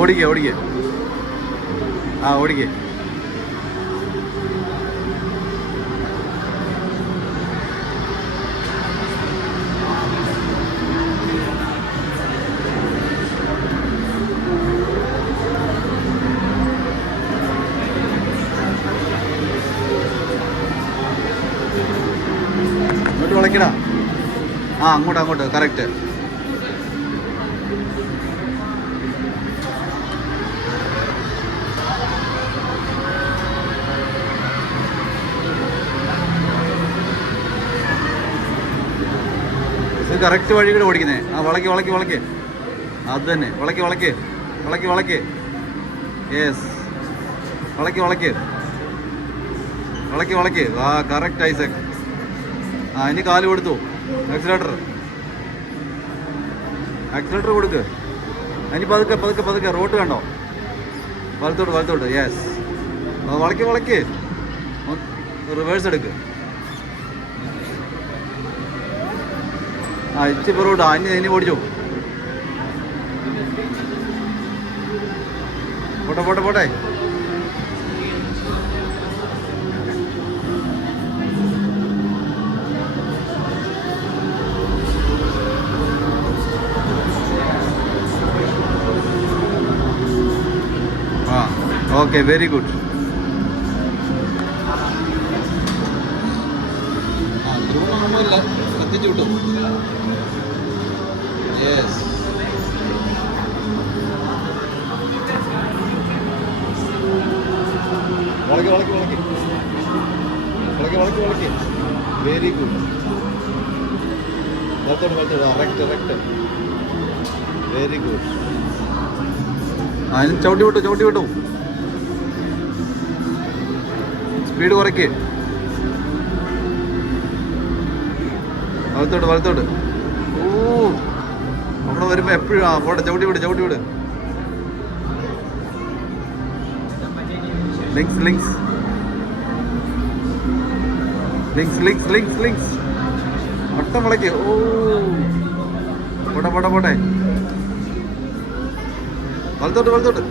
ഓടിക്കേ ഓടിക്കേ. ആ ഓടിക്കേ. ഇങ്ങോട്ട് വളയ്ക്കടാ. ആ അങ്ങോട്ട് അങ്ങോട്ട് കറക്റ്റ്. ഇത് കറക്റ്റ് വഴി കൂടെ ഓടിക്കുന്നേ. ആ വളയ്ക്ക് വളയ്ക്ക് വളയ്ക്ക്. അത് തന്നെ വളയ്ക്ക് വളയ്ക്ക് വളയ്ക്ക് വളയ്ക്ക്. യെസ് വളയ്ക്ക് വളയ്ക്ക് വളയ്ക്ക് വളയ്ക്ക്. ആ കറക്റ്റ് ഐസക്. ആ ഇനി കാല് കൊടുത്തു. ആക്സിലേറ്റർ ആക്സിലേറ്റർ കൊടുക്ക്. ഇനി പതുക്കെ പതുക്കെ പതുക്കെ. റോട്ട് കണ്ടോ? വലത്തോട്ട് വലത്തോട്ട്. യെസ് വളയ്ക്ക് വളയ്ക്ക്. റിവേഴ്സ് എടുക്ക്. ആ ഇച്ചി പുറകോട്ട്. ആ ഇനി ഓടിച്ചോ. പോട്ടെ പോട്ടെ പോട്ടെ. ആ ഓക്കെ വെരി ഗുഡ്. ആ ധ്രുവൊന്നുമില്ല. കത്തിച്ചു വിട്ടു. യെസ് വളയ്ക്ക് വളയ്ക്ക് വളയ്ക്ക് വളയ്ക്ക് വളയ്ക്ക് വളയ്ക്ക്. Very good. വലത്തോട്ട് വലത്തോട്ട്. റെക്റ്റ് റെക്റ്റ്. Very good. അതിന് ചവിട്ടി വിട്ടു ചവിട്ടി വിട്ടു. സ്പീഡ് കുറയ്ക്ക്. വലത്തോട്ട് വലത്തോട്ട്. ഓ അവിടെ വരുമ്പോൾ എപ്പോഴും ആ പോട്ടെ. ചവിട്ടി വിട് ചവിട്ടി വിട്. Links links links links links links. വട്ടം വളയ്ക്ക്. ഓ പോട്ടെ പോട്ടെ പോട്ടെ. വലത്തോട്ട് വലത്തോട്ട്.